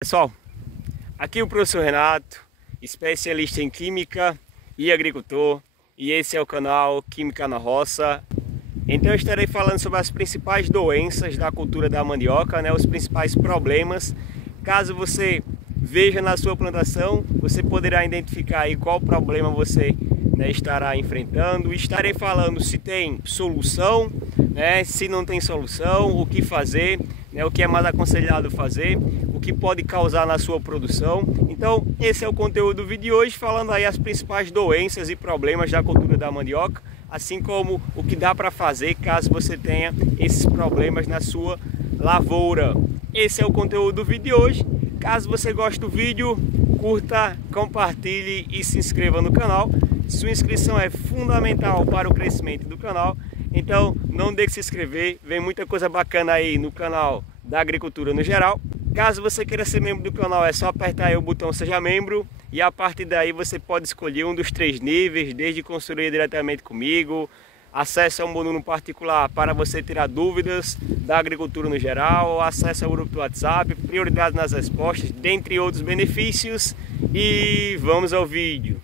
Pessoal, aqui é o professor Renato, especialista em química e agricultor, e esse é o canal Química na Roça. Então eu estarei falando sobre as principais doenças da cultura da mandioca, os principais problemas. Caso você veja na sua plantação, você poderá identificar aí qual problema você estará enfrentando. Estarei falando se tem solução, se não tem solução, o que fazer, o que é mais aconselhado fazer, o que pode causar na sua produção. Então esse é o conteúdo do vídeo de hoje, falando aí as principais doenças e problemas da cultura da mandioca, assim como o que dá para fazer caso você tenha esses problemas na sua lavoura. Esse é o conteúdo do vídeo de hoje. Caso você goste do vídeo, curta, compartilhe e se inscreva no canal. Sua inscrição é fundamental para o crescimento do canal, então não deixe de se inscrever. Vem muita coisa bacana aí no canal da agricultura no geral. Caso você queira ser membro do canal, é só apertar aí o botão Seja Membro, e a partir daí você pode escolher um dos 3 níveis, desde construir diretamente comigo, acesso a um aluno particular para você tirar dúvidas da agricultura no geral, acesso ao grupo do WhatsApp, prioridade nas respostas, dentre outros benefícios. E vamos ao vídeo.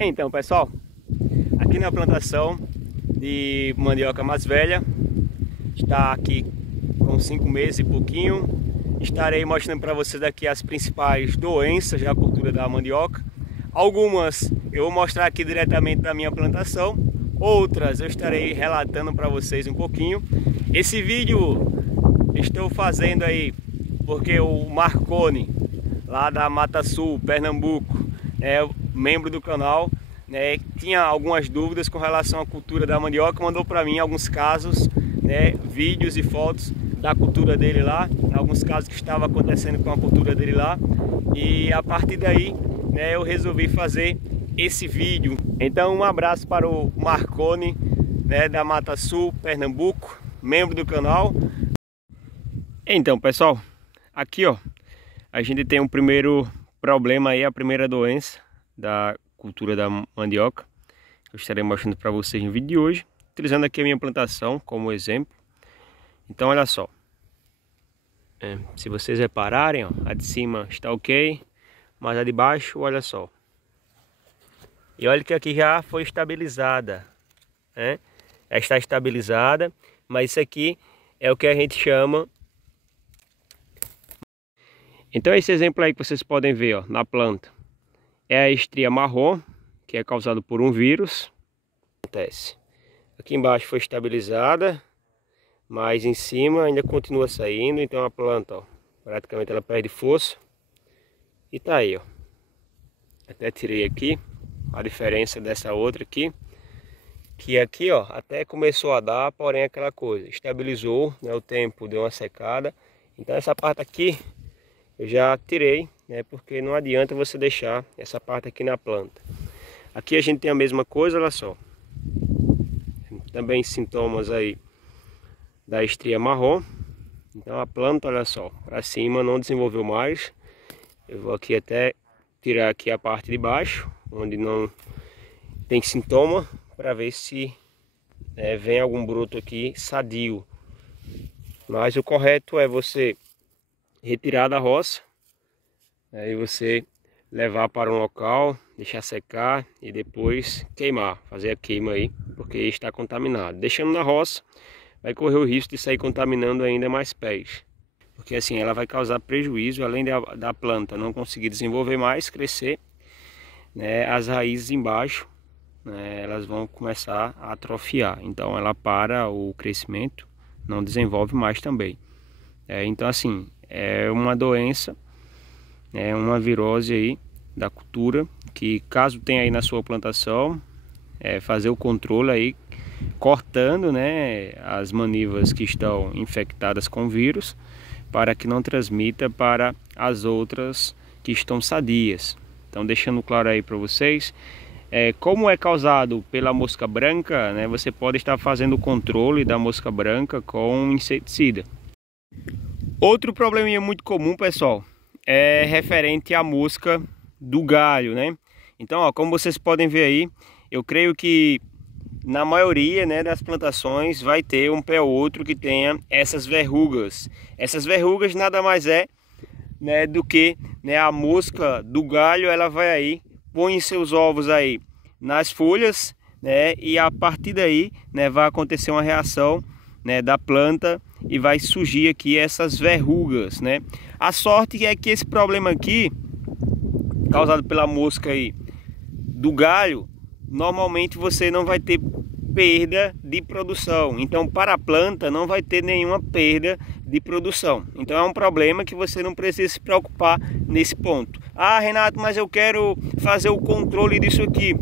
Então, pessoal, aqui na plantação de mandioca mais velha, está aqui com 5 meses e pouquinho. Estarei mostrando para vocês aqui as principais doenças da cultura da mandioca. Algumas eu vou mostrar aqui diretamente da minha plantação, outras eu estarei relatando para vocês um pouquinho. Esse vídeo estou fazendo aí porque o Marconi, lá da Mata Sul, Pernambuco, membro do canal, tinha algumas dúvidas com relação à cultura da mandioca, mandou para mim alguns casos, vídeos e fotos da cultura dele lá, alguns casos que estava acontecendo com a cultura dele lá, e a partir daí eu resolvi fazer esse vídeo. Então um abraço para o Marconi, da Mata Sul, Pernambuco, membro do canal. Então, pessoal, aqui a gente tem um primeiro problema aí, a primeira doença da cultura da mandioca. Eu estarei mostrando para vocês no vídeo de hoje, utilizando aqui a minha plantação como exemplo. Então olha só, se vocês repararem, a de cima está ok, mas a de baixo, olha só. E olha que aqui já foi estabilizada, já está estabilizada, mas isso aqui é o que a gente chama. Então esse exemplo aí que vocês podem ver na planta é a estria marrom, que é causado por um vírus. Acontece. Aqui embaixo foi estabilizada, mas em cima ainda continua saindo, então a planta praticamente ela perde força. E tá aí, até tirei aqui a diferença dessa outra aqui, que aqui até começou a dar, porém aquela coisa, estabilizou, o tempo deu uma secada. Então essa parte aqui eu já tirei, porque não adianta você deixar essa parte aqui na planta. Aqui a gente tem a mesma coisa, olha só. Também sintomas aí da estria marrom. Então a planta, olha só, para cima não desenvolveu mais. Eu vou aqui até tirar aqui a parte de baixo, onde não tem sintoma, para ver se vem algum broto aqui sadio. Mas o correto é você retirar da roça, aí você levar para um local, deixar secar e depois queimar, fazer a queima aí, porque está contaminado. Deixando na roça, vai correr o risco de sair contaminando ainda mais pés, porque assim ela vai causar prejuízo, além da planta não conseguir desenvolver mais, crescer, as raízes embaixo, elas vão começar a atrofiar, então ela para o crescimento, não desenvolve mais também. Então assim, é uma doença, uma virose aí da cultura, que caso tenha aí na sua plantação, fazer o controle aí, cortando as manivas que estão infectadas com vírus, para que não transmita para as outras que estão sadias. Então deixando claro aí para vocês, como é causado pela mosca branca, você pode estar fazendo o controle da mosca branca com inseticida. Outro probleminha muito comum, pessoal, é referente à mosca do galho, Então, como vocês podem ver aí, eu creio que na maioria, né, das plantações vai ter um pé ou outro que tenha essas verrugas. Essas verrugas nada mais é, né, do que, né, a mosca do galho. Ela vai aí, põe seus ovos aí nas folhas, né, e a partir daí, né, vai acontecer uma reação, né, da planta e vai surgir aqui essas verrugas, né. A sorte é que esse problema aqui, causado pela mosca aí do galho, normalmente você não vai ter perda de produção. Então para a planta não vai ter nenhuma perda de produção. Então é um problema que você não precisa se preocupar nesse ponto. Ah, Renato, mas eu quero fazer o controle disso aqui.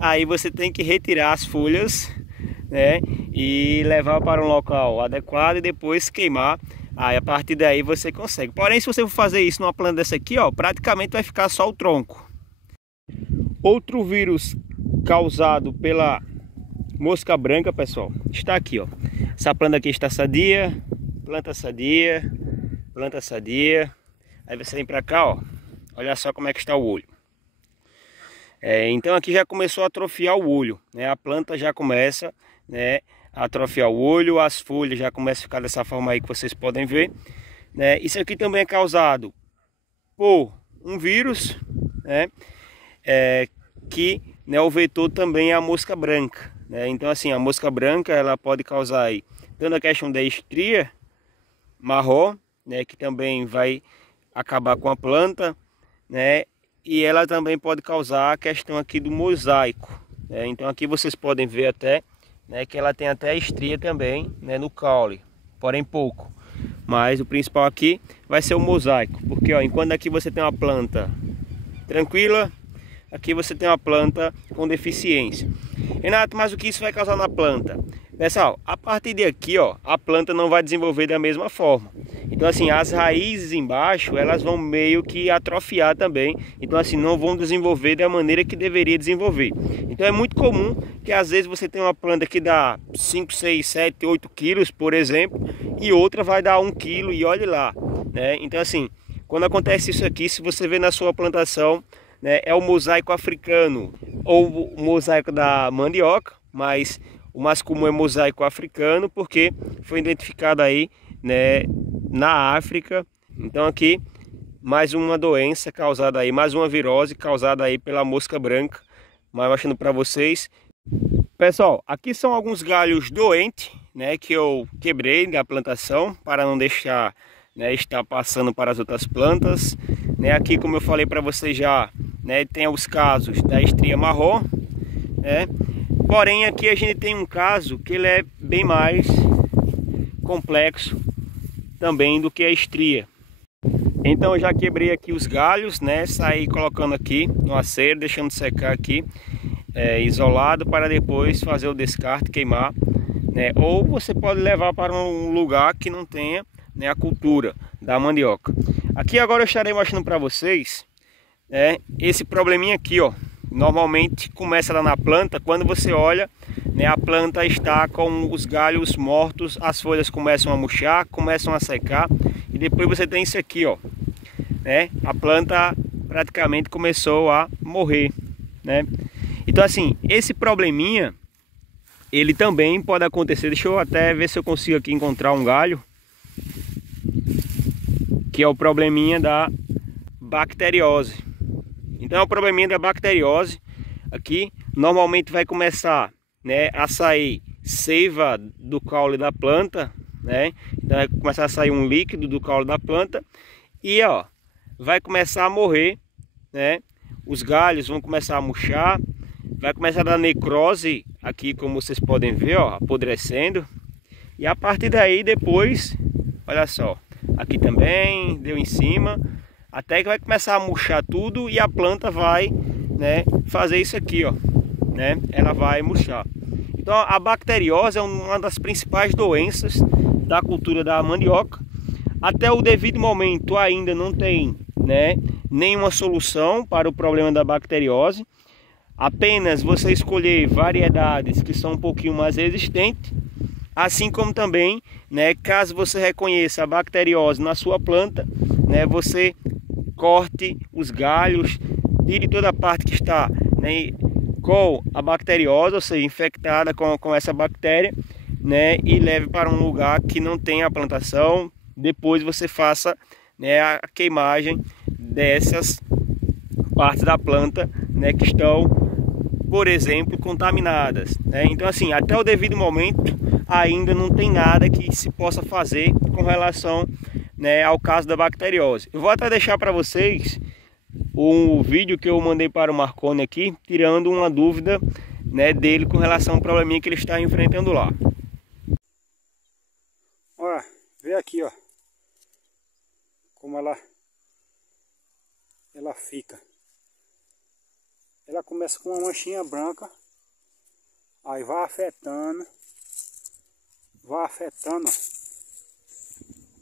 Aí você tem que retirar as folhas, né, e levar para um local adequado e depois queimar. Aí a partir daí você consegue. Porém, se você for fazer isso numa planta dessa aqui, ó, praticamente vai ficar só o tronco. Outro vírus causado pela mosca branca, pessoal, está aqui, ó. Essa planta aqui está sadia, planta sadia, planta sadia. Aí você vem para cá, ó. Olha só como é que está o olho. Então aqui já começou a atrofiar o olho, né? A planta já começa, né, a atrofiar o olho, as folhas já começam a ficar dessa forma aí que vocês podem ver, né? Isso aqui também é causado por um vírus, né? Que, né, o vetor também é a mosca branca, né? Então assim, a mosca branca ela pode causar aí tanto a questão da estria marrom, né, que também vai acabar com a planta, né? E ela também pode causar a questão aqui do mosaico, né? Então aqui vocês podem ver até, né, que ela tem até estria também, né, no caule, porém pouco. Mas o principal aqui vai ser o mosaico, porque ó, enquanto aqui você tem uma planta tranquila, aqui você tem uma planta com deficiência. Renato, mas o que isso vai causar na planta? Pessoal, a partir de aqui, ó, a planta não vai desenvolver da mesma forma. Então assim, as raízes embaixo, elas vão meio que atrofiar também. Então assim, não vão desenvolver da maneira que deveria desenvolver. Então é muito comum que às vezes você tem uma planta que dá 5, 6, 7, 8 quilos, por exemplo, e outra vai dar 1 quilo e olhe lá, né? Então assim, quando acontece isso aqui, se você vê na sua plantação, né, é o mosaico africano ou o mosaico da mandioca, mas o mais comum é mosaico africano porque foi identificado aí, né, na África. Então aqui mais uma doença causada aí, mais uma virose causada aí pela mosca branca, mas mostrando para vocês. Pessoal, aqui são alguns galhos doentes, né, que eu quebrei da plantação para não deixar, né, estar passando para as outras plantas, né. Aqui, como eu falei para vocês já, né, tem os casos da estria marrom, né. Porém aqui a gente tem um caso que ele é bem mais complexo também do que a estria. Então eu já quebrei aqui os galhos, né, saí colocando aqui no aceiro, deixando secar aqui, isolado, para depois fazer o descarte, queimar, né, ou você pode levar para um lugar que não tenha, né, a cultura da mandioca. Aqui agora eu estarei mostrando para vocês, né, esse probleminha aqui, ó. Normalmente começa lá na planta, quando você olha, né, a planta está com os galhos mortos, as folhas começam a murchar, começam a secar, e depois você tem isso aqui, ó, né, a planta praticamente começou a morrer, né. Então assim, esse probleminha, ele também pode acontecer. Deixa eu até ver se eu consigo aqui encontrar um galho, que é o probleminha da bacteriose. Então é o probleminha da bacteriose. Aqui normalmente vai começar, né, a sair seiva do caule da planta, né? Então vai começar a sair um líquido do caule da planta e ó, vai começar a morrer, né? Os galhos vão começar a murchar, vai começar a dar necrose aqui, como vocês podem ver, ó, apodrecendo. E a partir daí depois, olha só, aqui também deu em cima, até que vai começar a murchar tudo e a planta vai, né, fazer isso aqui, ó, né? Ela vai murchar. Então a bacteriose é uma das principais doenças da cultura da mandioca. Até o devido momento ainda não tem, né, nenhuma solução para o problema da bacteriose. Apenas você escolher variedades que são um pouquinho mais resistentes, assim como também, né, caso você reconheça a bacteriose na sua planta, né, você corte os galhos, tire toda a parte que está, né, com a bacteriose, ou seja, infectada com essa bactéria, né, e leve para um lugar que não tem a plantação. Depois você faça, né, a queimagem dessas partes da planta, né, que estão, por exemplo, contaminadas, né? Então assim, até o devido momento ainda não tem nada que se possa fazer com relação, né, ao caso da bacteriose. Eu vou até deixar para vocês um vídeo que eu mandei para o Marconi aqui, tirando uma dúvida, né, dele com relação ao probleminha que ele está enfrentando lá. Olha, vê aqui, ó, como ela fica. Ela começa com uma manchinha branca, aí vai afetando, ó.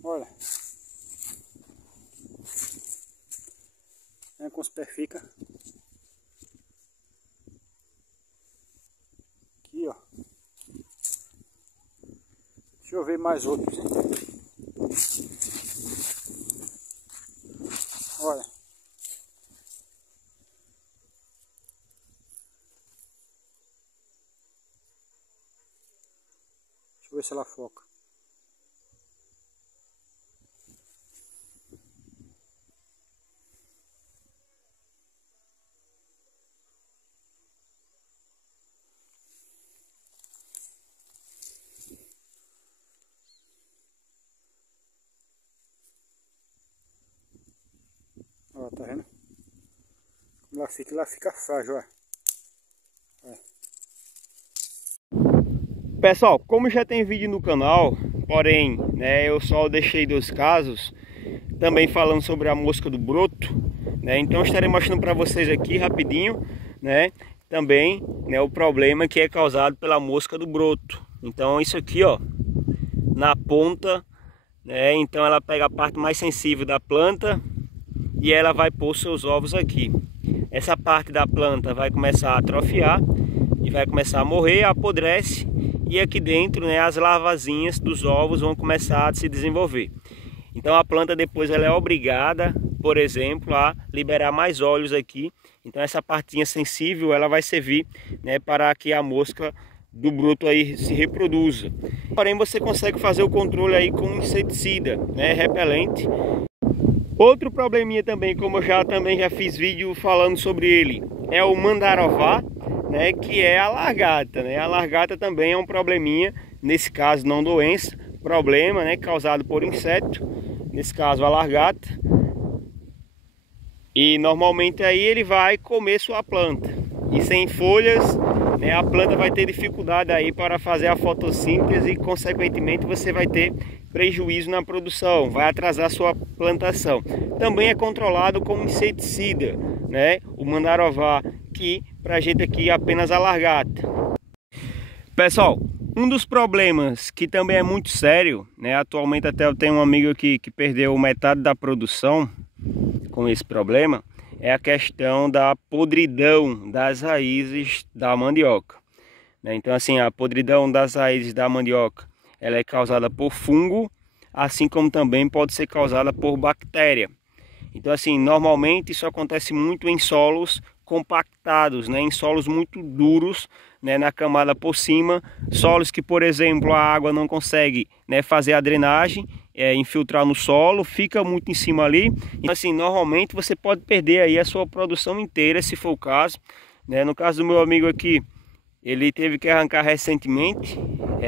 Olha, é como os pés fica. Aqui, ó. Deixa eu ver mais outros. Olha. Deixa eu ver se ela foca. Ó, tá vendo? Como ela fica frágil, ó. Pessoal, como já tem vídeo no canal, porém, né, eu só deixei 2 casos, também falando sobre a mosca do broto, né, então estarei mostrando para vocês aqui rapidinho, né, também, né, o problema que é causado pela mosca do broto. Então isso aqui, ó, na ponta, né, então ela pega a parte mais sensível da planta e ela vai pôr seus ovos aqui. Essa parte da planta vai começar a atrofiar e vai começar a morrer, apodrece, e aqui dentro, né, as larvazinhas dos ovos vão começar a se desenvolver. Então a planta depois ela é obrigada, por exemplo, a liberar mais óleos aqui. Então essa partinha sensível ela vai servir, né, para que a mosca do broto aí se reproduza. Porém você consegue fazer o controle aí com inseticida, né, repelente. Outro probleminha também, como eu já fiz vídeo falando sobre ele, é o mandarová, né, que é a largata, né? A largata também é um probleminha, nesse caso não doença, problema, né, causado por inseto, nesse caso a largata. E normalmente aí ele vai comer sua planta. E sem folhas, né, a planta vai ter dificuldade aí para fazer a fotossíntese e consequentemente você vai ter prejuízo na produção, vai atrasar sua plantação. Também é controlado com inseticida, né, o mandarová, que pra gente aqui é apenas a largata. Pessoal, um dos problemas que também é muito sério, né, atualmente até eu tenho um amigo aqui que perdeu metade da produção com esse problema, é a questão da podridão das raízes da mandioca, né? Então assim, a podridão das raízes da mandioca, ela é causada por fungo, assim como também pode ser causada por bactéria. Então assim, normalmente isso acontece muito em solos compactados, né, em solos muito duros, né, na camada por cima, solos que, por exemplo, a água não consegue, né, fazer a drenagem, infiltrar no solo, fica muito em cima ali. Então assim, normalmente você pode perder aí a sua produção inteira, se for o caso, né? No caso do meu amigo aqui, ele teve que arrancar recentemente,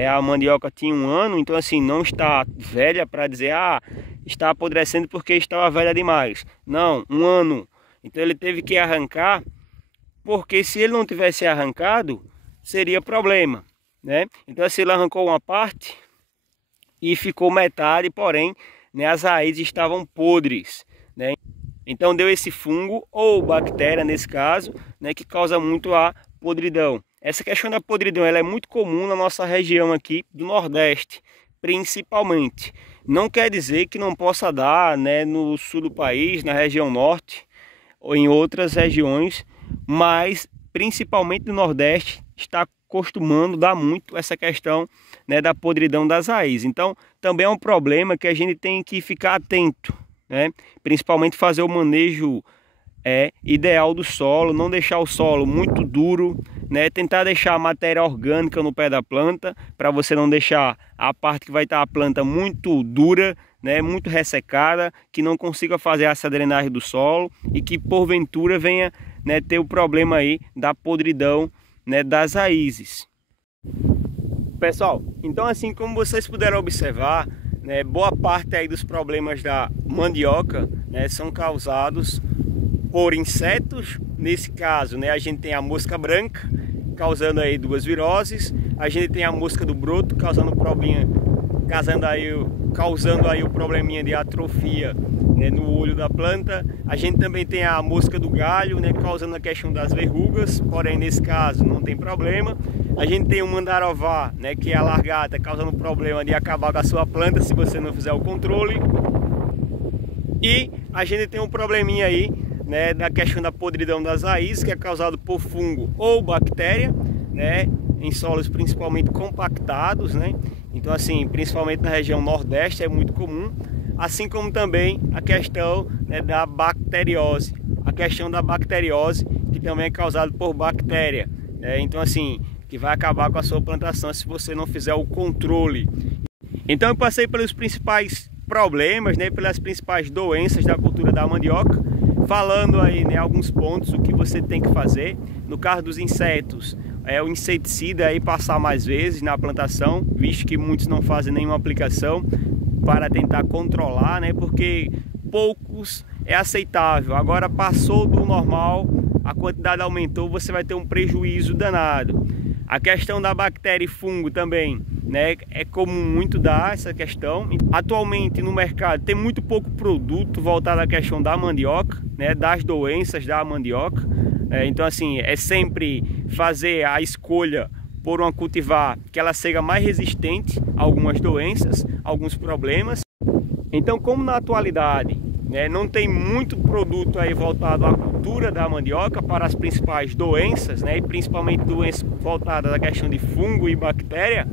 a mandioca tinha 1 ano, então assim, não está velha para dizer, está apodrecendo porque estava velha demais. Não, 1 ano. Então ele teve que arrancar, porque se ele não tivesse arrancado, seria problema, né? Então assim, ele arrancou uma parte e ficou metade, porém, né, as raízes estavam podres, né? Então deu esse fungo, ou bactéria nesse caso, né, que causa muito a podridão. Essa questão da podridão ela é muito comum na nossa região aqui do Nordeste, principalmente. Não quer dizer que não possa dar, né, no sul do país, na região norte, ou em outras regiões, mas principalmente no Nordeste está costumando dar muito essa questão, né, da podridão das raízes. Então também é um problema que a gente tem que ficar atento, né? Principalmente fazer o manejo ideal do solo, não deixar o solo muito duro, né? Tentar deixar a matéria orgânica no pé da planta, para você não deixar a parte que vai estar a planta muito dura, né? Muito ressecada, que não consiga fazer essa drenagem do solo e que porventura venha, né, ter o problema aí da podridão, né, das raízes. Pessoal, então assim como vocês puderam observar, né, boa parte aí dos problemas da mandioca, né, são causados por insetos. Nesse caso, né, a gente tem a mosca branca causando aí 2 viroses, a gente tem a mosca do broto causando problema, causando aí o probleminha de atrofia, né, no olho da planta. A gente também tem a mosca do galho, né, causando a questão das verrugas, porém nesse caso não tem problema. A gente tem o mandarová, né, que é a largata, causando problema de acabar com a sua planta se você não fizer o controle. E a gente tem um probleminha aí, né, da questão da podridão das raízes, que é causado por fungo ou bactéria, né, em solos principalmente compactados, né. Então assim, principalmente na região nordeste é muito comum, assim como também a questão, né, da bacteriose. A questão da bacteriose, que também é causada por bactéria, né. Então assim, que vai acabar com a sua plantação se você não fizer o controle. Então eu passei pelos principais problemas, né, pelas principais doenças da cultura da mandioca, falando aí, né, alguns pontos, o que você tem que fazer. No caso dos insetos, o inseticida aí passar mais vezes na plantação, visto que muitos não fazem nenhuma aplicação para tentar controlar, né, porque poucos é aceitável. Agora passou do normal, a quantidade aumentou, você vai ter um prejuízo danado. A questão da bactéria e fungo também, né, é comum muito dar essa questão. Atualmente no mercado tem muito pouco produto voltado à questão da mandioca, né, das doenças da mandioca. Então assim, é sempre fazer a escolha por uma cultivar que ela seja mais resistente a algumas doenças, alguns problemas. Então, como na atualidade, né, não tem muito produto aí voltado à cultura da mandioca para as principais doenças, né, e principalmente doenças voltadas à questão de fungo e bactéria,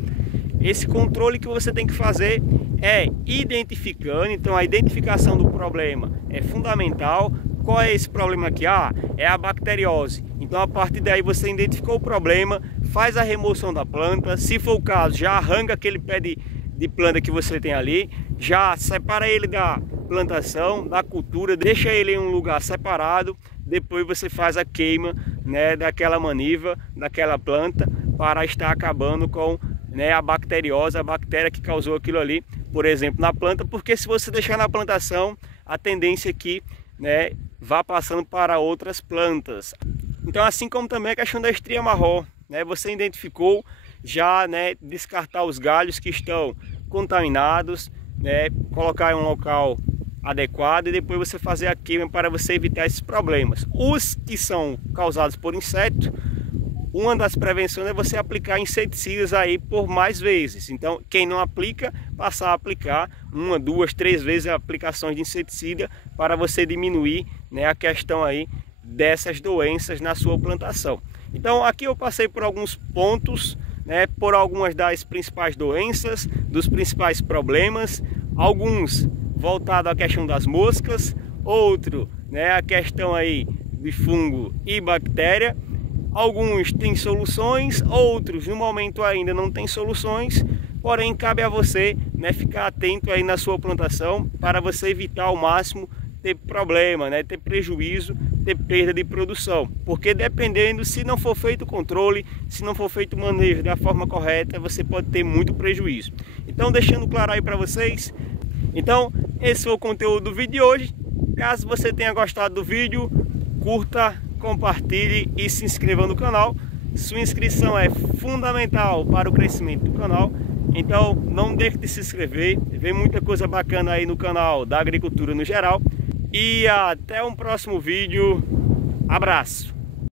esse controle que você tem que fazer é identificando. Então a identificação do problema é fundamental. Qual é esse problema aqui? É a bacteriose. Então a partir daí você identificou o problema, faz a remoção da planta. Se for o caso, já arranca aquele pé de planta que você tem ali, já separa ele da plantação, da cultura, deixa ele em um lugar separado. Depois você faz a queima, né, daquela maniva, daquela planta, para estar acabando com, né, a bacteriose, a bactéria que causou aquilo ali, por exemplo, na planta. Porque se você deixar na plantação, a tendência é que, né, vá passando para outras plantas. Então, assim como também a questão da estria marrom, né, você identificou já, né, descartar os galhos que estão contaminados, né, colocar em um local adequado e depois você fazer a queima para você evitar esses problemas. Os que são causados por inseto, uma das prevenções é você aplicar inseticidas aí por mais vezes. Então, quem não aplica, passar a aplicar 1, 2, 3 vezes aplicações de inseticida para você diminuir, né, a questão aí dessas doenças na sua plantação. Então, aqui eu passei por alguns pontos, né, por algumas das principais doenças, dos principais problemas, alguns voltados à questão das moscas, outro, né, a questão aí de fungo e bactéria. Alguns têm soluções, outros no momento ainda não têm soluções, porém cabe a você, né, ficar atento aí na sua plantação para você evitar ao máximo ter problema, né, ter prejuízo, ter perda de produção. Porque dependendo, se não for feito o controle, se não for feito o manejo da forma correta, você pode ter muito prejuízo. Então, deixando claro aí para vocês. Então, esse foi o conteúdo do vídeo de hoje. Caso você tenha gostado do vídeo, curta, compartilhe e se inscreva no canal. Sua inscrição é fundamental para o crescimento do canal. Então não deixe de se inscrever. Vem muita coisa bacana aí no canal da agricultura no geral. E até um próximo vídeo. Abraço!